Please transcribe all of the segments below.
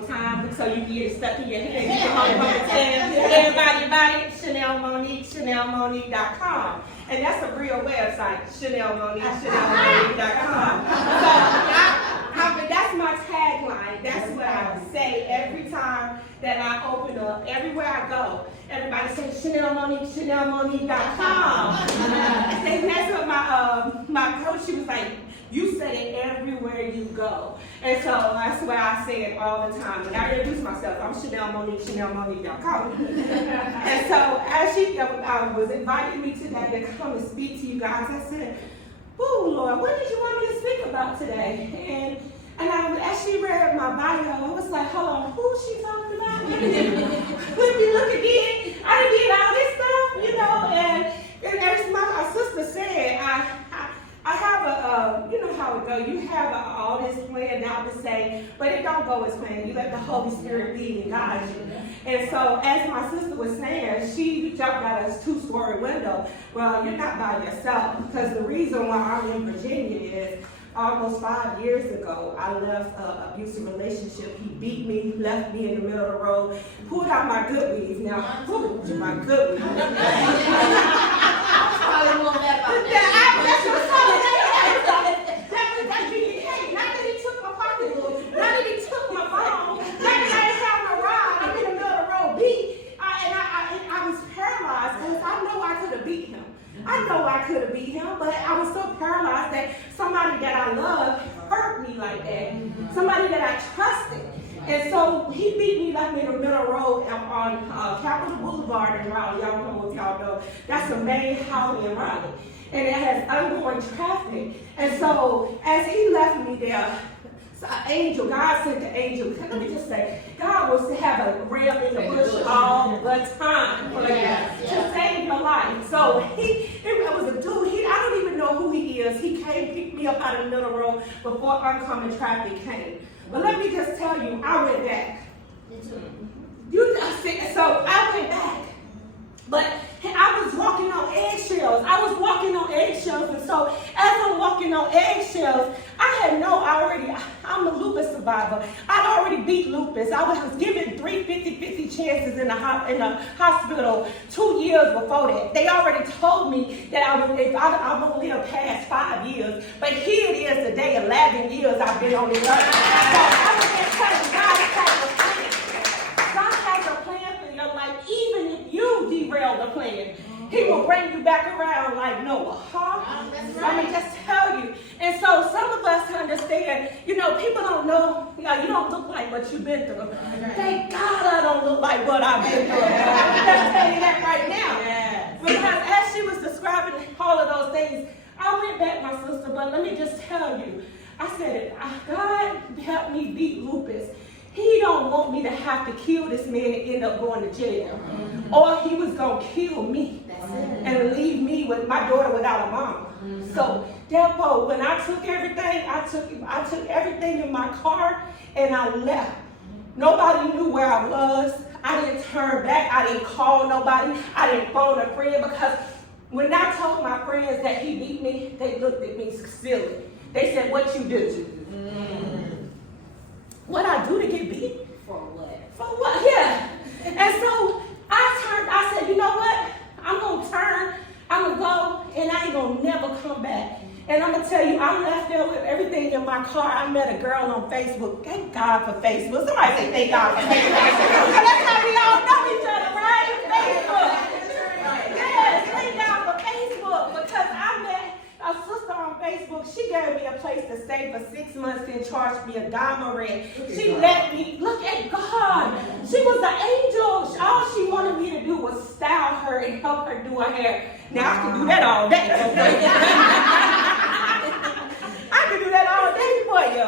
the time so you can get it stuck in your head. You can hold it on the tab. Everybody, Sha'NailMonique.com. And that's a real website, Sha'NailMonique.com. So that's my tagline. That's what I say every time that I open up. Everywhere I go, everybody says Sha'NailMonique.com. And that's what my coach, she was like, you say it everywhere you go. And so that's why I say it all the time. When I introduce myself, I'm Sha'Nail Monique, Sha'NailMonique.com. And so as she was inviting me today to come and speak to you guys, I said, oh Lord, what did you want me to speak about today? And as she read my bio, I was like, hold on, who is she talking about? Let me look again. I did all this stuff, you know, and as my sister said, I have you know how it goes. You have all this planned out to say, but it don't go as planned. You let the Holy Spirit lead and guide you. And so, as my sister was saying, she jumped out of a two-story window. Well, you're not by yourself, because the reason why I'm in Virginia is almost 5 years ago, I left an abusive relationship. He beat me, left me in the middle of the road, pulled out my good weave. Now, my good weave. I know I could have beat him, but I was so paralyzed that somebody that I love hurt me like that. Somebody that I trusted. And so he beat me like in the middle road on Capitol Boulevard in Raleigh. Y'all know what y'all know. That's the main highway in Raleigh. And it has ongoing traffic. And so as he left me there, God sent the angel. Let me just say, God wants to have a ram in the bush all the time for you to save your life. So it was a dude. I don't even know who he is. He came, picked me up out of the middle road before oncoming traffic came. But let me just tell you, I went back. So I went back. But I was walking on eggshells. And so as I'm walking on eggshells, I'm a lupus survivor. I'd already beat lupus. I was given 3 50-50 chances in the hospital 2 years before that. They already told me that I won't live past 5 years. But here it is today, 11 years I've been on this earth. So I was just telling God has a plan for your life, even if you derail the plan. He will bring you back around like Noah, huh? Let me just tell you. And so some of us understand, people don't know, you don't look like what you've been through. Thank God I don't look like what I've been through. I'm just telling you that right now. Because as she was describing all of those things, I went back, my sister, but let me just tell you, I said, God helped me beat lupus. He don't want me to have to kill this man and end up going to jail. Or he was going to kill me and leave me with my daughter without a mama. So therefore, when I took everything, I took everything in my car and I left. Nobody knew where I was. I didn't turn back. I didn't call nobody. I didn't phone a friend, because when I told my friends that he beat me, they looked at me silly. They said, what you do? What I do to get beat? For what? For what? Yeah. And so I said, you know what? I'm going to turn, I'm going to go, and I ain't going to never come back. And I'm going to tell you, I left there with everything in my car. I met a girl on Facebook. Thank God for Facebook. Somebody say thank God for Facebook. That's how we all know each other, right? Facebook. Yes, thank God for Facebook. Because I met a sister on Facebook. She gave me a place to stay for 6 months and charged me a dime a rent. She let me, look at God. She was an angel. All she wanted me to do was style her and help her do her hair. Now I can do that all day. I can do that all day for you,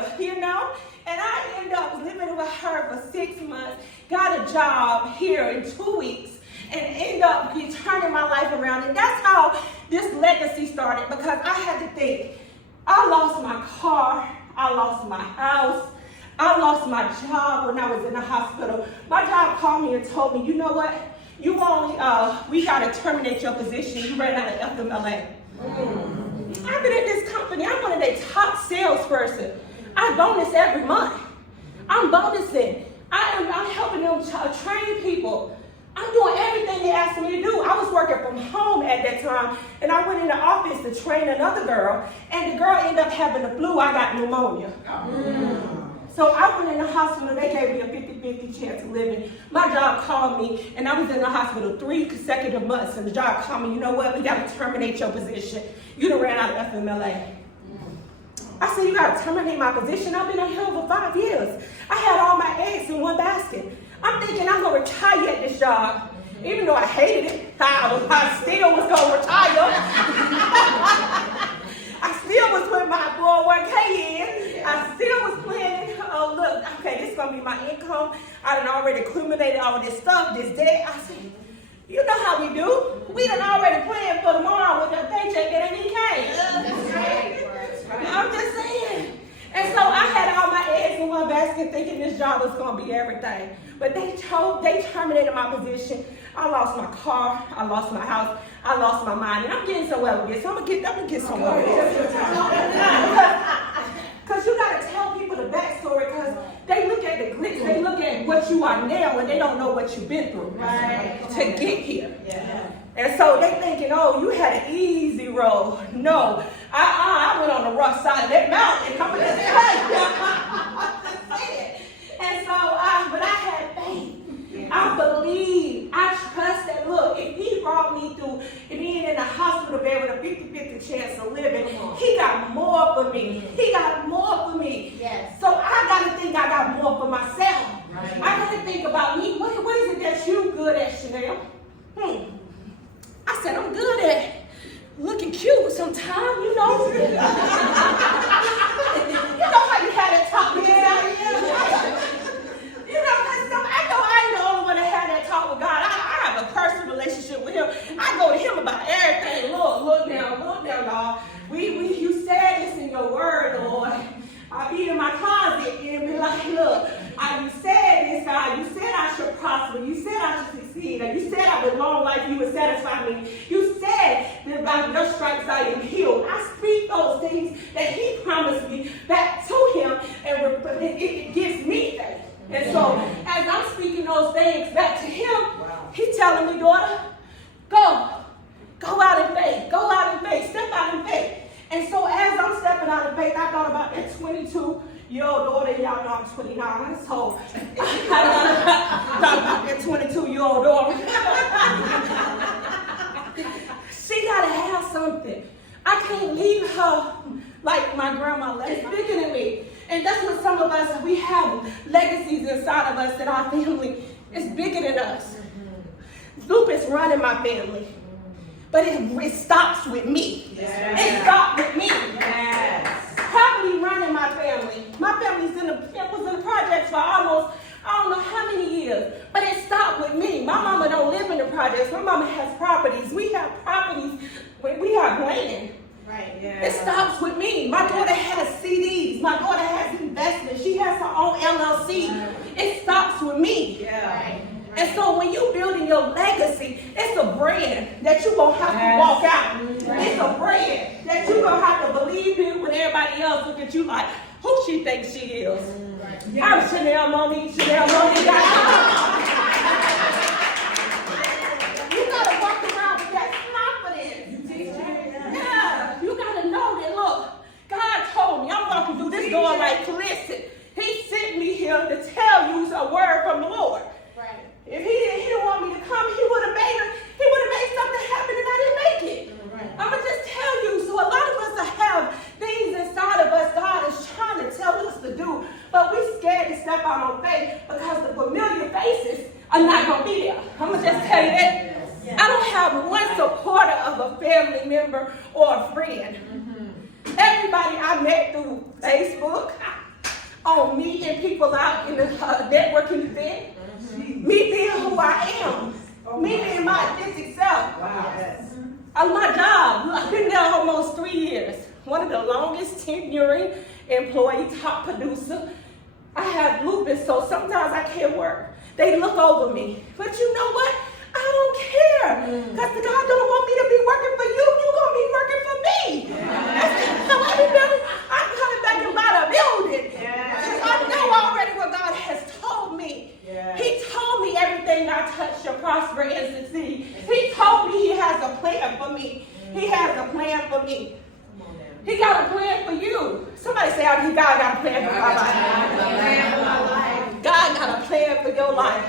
And I ended up living with her for 6 months, got a job here in 2 weeks, and ended up turning my life around. And that's how this legacy started, because I had to think, I lost my car, I lost my house, I lost my job when I was in the hospital. My job called me and told me, you know what? We got to terminate your position. You ran out of FMLA. I've been at this company. I'm one of their top salesperson. I bonus every month. I'm bonusing. I'm helping them train people. I'm doing everything they asked me to do. I was working from home at that time, and I went in the office to train another girl, and the girl ended up having the flu. I got pneumonia. So I went in the hospital. They gave me a 50-50 chance of living. My job called me, and I was in the hospital 3 consecutive months, and the job called me, you know what, we got to terminate your position. You done ran out of FMLA. I said, you got to terminate my position? I've been on here over 5 years. I had all my eggs in one basket. I'm thinking I'm going to retire at this job. Even though I hated it, I still was going to retire. I still was putting my 401k in. I still was planning, oh look, okay, this is going to be my income. I done already accumulated all this stuff, this debt. I said, you know how we do. We done already planned for tomorrow with that paycheck that ain't came. I'm just saying. And so I had all my eggs in one basket thinking this job was going to be everything. But they terminated my position. I lost my car. I lost my house. I lost my mind. And I'm getting somewhere with this. I'm going to get somewhere with this. Because you got to tell people the backstory, because they look at the glitz. They look at what you are now, and they don't know what you've been through to get here. Yeah. And so they thinking, oh, you had an easy road. No, I went on the rough side of that mountain. I'm just saying. And so, but I had faith. I believed. I trusted. Look, if he brought me through being in the hospital bed with a 50-50 chance of living, he got more for me. He got more for me. Yes. So I got to think I got more for myself. Right. I got to think about me. What is it that you good at, Sha'Nail? I said, I'm good at looking cute sometimes, you know. You know how you had that talk with yourself? You know, because I know I ain't the only one that had that talk with God. I have a personal relationship with him. I go to him about everything. Look now, God. You said this in your word, Lord. I'll be in my closet and be like, look, you said this, God. You said I should prosper. You said I should succeed. And you said I would long life. You would satisfy me. You said that by your stripes I am healed. I speak those things that he promised me back to him, and it gives me faith. And so as I'm speaking those things back to him, he's telling me, daughter, go out in faith. Go out in faith. Step out in faith. And so as I'm stepping out of faith, I thought about that 22-year-old daughter. Y'all know I'm 29, so I thought about that 22-year-old daughter. She got to have something. I can't leave her like my grandma left. It's bigger than me. And that's what some of us, we have legacies inside of us that our family is bigger than us. Lupus run in my family. But it stops with me. Yes. It stopped with me. Yes. Poverty run in my family. My family's was in the projects for almost, I don't know how many years. But it stopped with me. My mama don't live in the projects. My mama has properties. We have properties. We have land. Right. Yeah. It stops with me. My daughter has CDs. My daughter has investments. She has her own LLC. It stops with me. Yeah. Right. And so when you're building your legacy, it's a brand that you're going to have to walk out. Right. It's a brand that you're going to have to believe in when everybody else look at you like, who she thinks she is. Right. Yes. I'm Sha'Nail Monique. You got to walk around with that confidence. Yeah. You got to know that, look, God told me, I'm walking through this door like, listen, he sent me here to tell you a word from the Lord. If he didn't want me to come, he would have made something happen and I didn't make it. Right. I'm going to just tell you. So a lot of us have things inside of us God is trying to tell us to do, but we're scared to step out on faith because the familiar faces are not going to be there. I'm going to just tell you that. Yes. I don't have one supporter of a family member or a friend. Mm-hmm. Everybody I met through Facebook, on meeting people out in the networking event, me being who I am, me being my authentic self. Wow. Yes. My job, I've been there almost 3 years. One of the longest tenuring employee, top producer. I have lupus, so sometimes I can't work. They look over me. But you know what? I don't care. Because God don't want me to be working for you. You're going to be working for me. Yeah. So I'm coming back and buy the building. Yeah. I know already what God has told me. plan for me. He has a plan for me. He got a plan for you. Somebody say, God got a plan for my life. God got a plan for your life.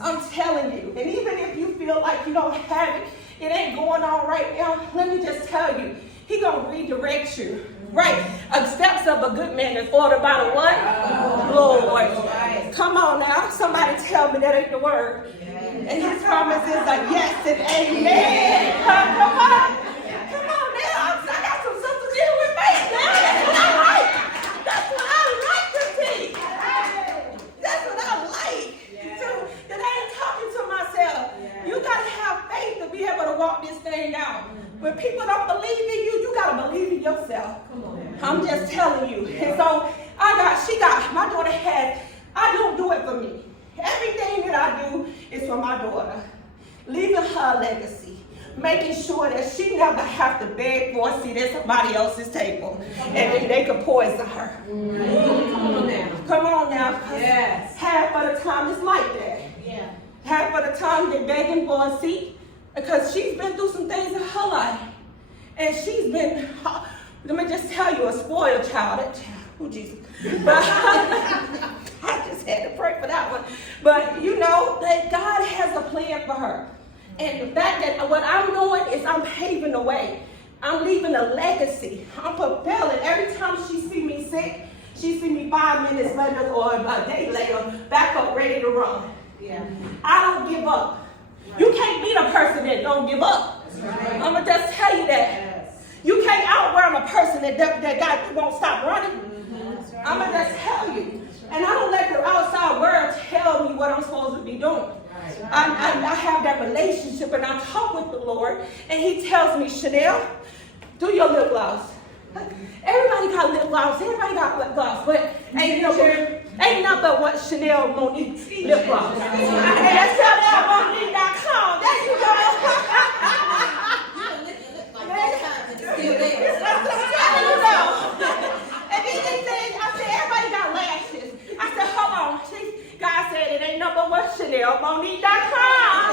I'm telling you. And even if you feel like you don't have it, it ain't going on right now, let me just tell you, He gonna redirect you. Right? The steps of a good man is ordered by the what? Lord. Come on now. Somebody tell me that ain't the word. And His promise is a yes and amen. Come on. Come on now. I got some stuff to deal with faith now. That's what I like. That's what I like to see. That's what I like. That I ain't talking to myself. You got to have faith to be able to walk this thing out. When people don't believe in you, you got to believe in yourself. I'm just telling you. And so my daughter I don't do it for me. Everything that I do is for my daughter. Leaving her a legacy. Making sure that she never have to beg for a seat at somebody else's table. And then they can poison her. Come on now. Yes. Half of the time it's like that. Yeah. Half of the time they're begging for a seat because she's been through some things in her life. And she's been, let me just tell you, a spoiled child. Oh, Jesus. But I just had to pray for that one. But you know that God has a plan for her. And the fact that what I'm doing is I'm paving the way. I'm leaving a legacy. I'm propelling. Every time she see me sick, she see me 5 minutes later or a day later, back up ready to run. Yeah. I don't give up. Right. You can't be the person that don't give up. Right. I'm going to just tell you that. Yes. You can't outrun a person that won't stop running. Right. I'm going to just tell you. And I don't let the outside world tell me what I'm supposed to be doing. I have that relationship and I talk with the Lord and He tells me, Sha'Nail, do your lip gloss. Everybody got lip gloss. Everybody got lip gloss. But ain't nothing but what Sha'Nail Monique lip gloss. And that's Monique.com. There you go. And then they said, I said, everybody got lashes. I said, hold on. God said it ain't nothing but Sha'Nail Monique.com.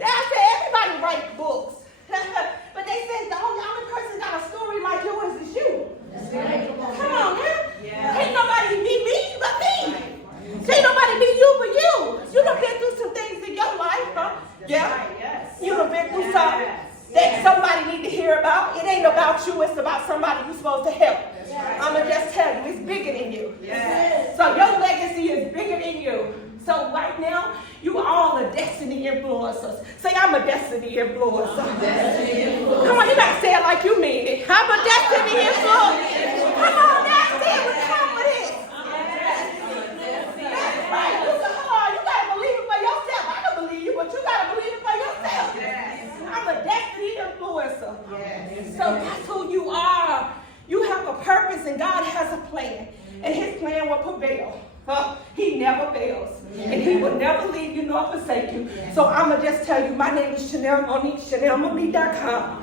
I said, everybody write books. But they said the only person got a story like yours is you. Right. Come on, man. Yeah. Ain't nobody be me but me. Ain't nobody be you but you. You done been through some things in your life, huh? Yeah. Right. Yes. You done been through something that somebody need to hear about. It ain't about you. It's about somebody you're supposed to help. Right. I'm going to just tell you, it's bigger than you. Yes. So your legacy is bigger than you. So right now, you all are destiny influencers. Say, I'm a destiny influencer. Come on, you got to say it like you mean it. I'm a destiny influencer. Come on, that's it. What's wrong with it? That's right. You got to believe it for yourself. I can believe you, but you got to believe it for yourself. I'm a destiny influencer. So that's who you are. You have a purpose and God has a plan. And His plan will prevail. He never fails. And He will never leave you nor forsake you. So I'm going to just tell you, my name is Sha'Nail Monique, Sha'NailMonique.com.